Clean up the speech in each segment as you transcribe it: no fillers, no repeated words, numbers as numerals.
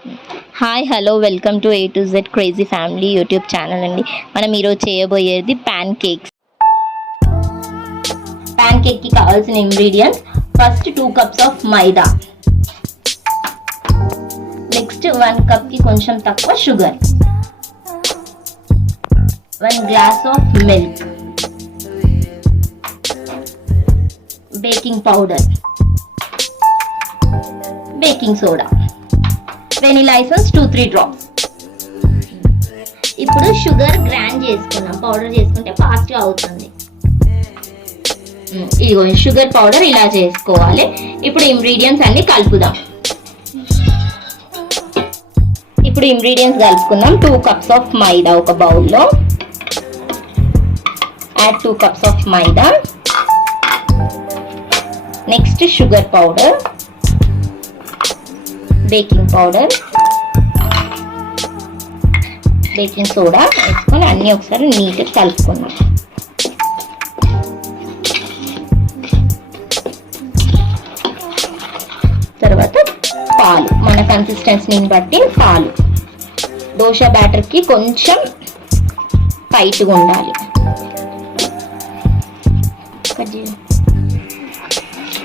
Hi hello welcome to A to Z crazy family YouTube channel అండి. మనం ఈరోజు చేయబోయేది ప్యాన్ కేక్స్. ప్యాన్ కేక్కి కావాల్సిన ఇంగ్రీడియంట్స్: ఫస్ట్ 2 కప్స్ ఆఫ్ మైదా, నెక్స్ట్ 1 కప్కి కొంచెం తక్కువ షుగర్, 1 glass of milk, baking powder, baking soda, vanilla essence 2-3 డ్రాప్స్. ఇప్పుడు షుగర్ గ్రైండ్ చేసుకున్నాం, పౌడర్ చేసుకుంటే ఫాస్ట్గా అవుతుంది. ఇదిగో షుగర్ పౌడర్ ఇలా చేసుకోవాలి. ఇప్పుడు ఇంగ్రీడియంట్స్ అన్ని కలుపుదాం. ఇప్పుడు ఇంగ్రీడియంట్స్ కలుపుకుందాం. 2 కప్స్ ఆఫ్ మైదా ఒక బౌల్లో, యాడ్ 2 cups of maida, next sugar powder, baking powder, baking soda వేసుకొని అన్నీ ఒకసారి నీట్గా కలుపుకున్నాం. తర్వాత పాలు, మన కన్సిస్టెన్సీని బట్టి పాలు. దోశ బ్యాటర్కి కొంచెం టైట్గా ఉండాలి.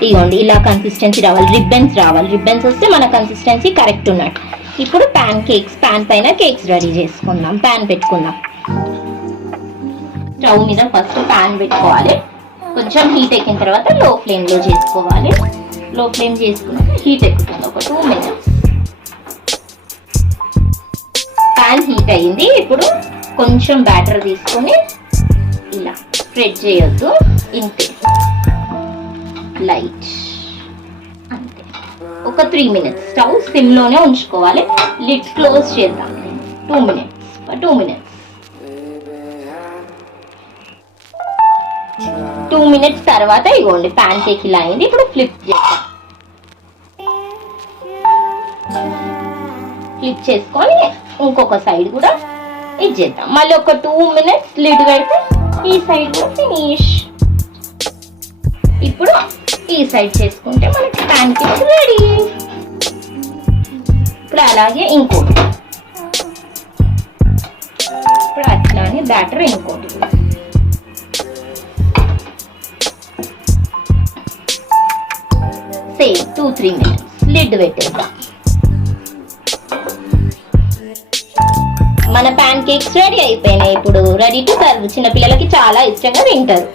ఇదిగోండి ఇలా కన్సిస్టెన్సీ రావాలి, రిబ్బన్స్ వస్తే మన కన్సిస్టెన్సీ కరెక్ట్ ఉన్నట్టు. ఇప్పుడు ప్యాన్ పైన కేక్స్ రెడీ చేసుకుందాం. ప్యాన్ పెట్టుకుందాం. స్టవ్ మీద ఫస్ట్ ప్యాన్ పెట్టుకోవాలి. కొంచెం హీట్ ఎక్కిన తర్వాత లో ఫ్లేమ్లో చేసుకోవాలి. లో ఫ్లేమ్ చేసుకున్నాక హీట్ ఎక్కుతుంది ఒక 2 మినిట్స్. ప్యాన్ హీట్ అయ్యింది. ఇప్పుడు కొంచెం బ్యాటర్ తీసుకొని ఇలా స్ప్రెడ్ చేయొద్దు, ఇంతే, లైట్ అంతే. ఒక 3 మినిట్స్ స్టవ్ సిమ్ లోనే ఉంచుకోవాలి. లిడ్ క్లోజ్ చేద్దాం. 2 మినిట్స్ తర్వాత ఇగోండి ప్యాన్ కేక్ ఇలా అయింది. ఇప్పుడు ఫ్లిప్ చేద్దాం. ఫ్లిప్ చేసుకొని ఇంకొక సైడ్ కూడా ఇచ్చేద్దాం. మళ్ళీ ఒక 2 మినిట్స్ లిడ్ పెడితే ఈ సైడ్ కూడా ఫినిష్. ఇప్పుడు ఈ సైడ్ చేసుకుంటే మనకి ప్యాన్ కేక్ రెడీ. ఇప్పుడు అలాగే ఇంకోటి, ఇప్పుడు అట్లానే బ్యాటర్ ఇంకోటి సేమ్ 2-3 మినిట్స్ లిడ్ పెట్టేద్దాం. మన ప్యాన్ కేక్స్ రెడీ అయిపోయినాయి. ఇప్పుడు రెడీ టు సర్వ్. చిన్నపిల్లలకి చాలా ఇష్టంగా తింటారు.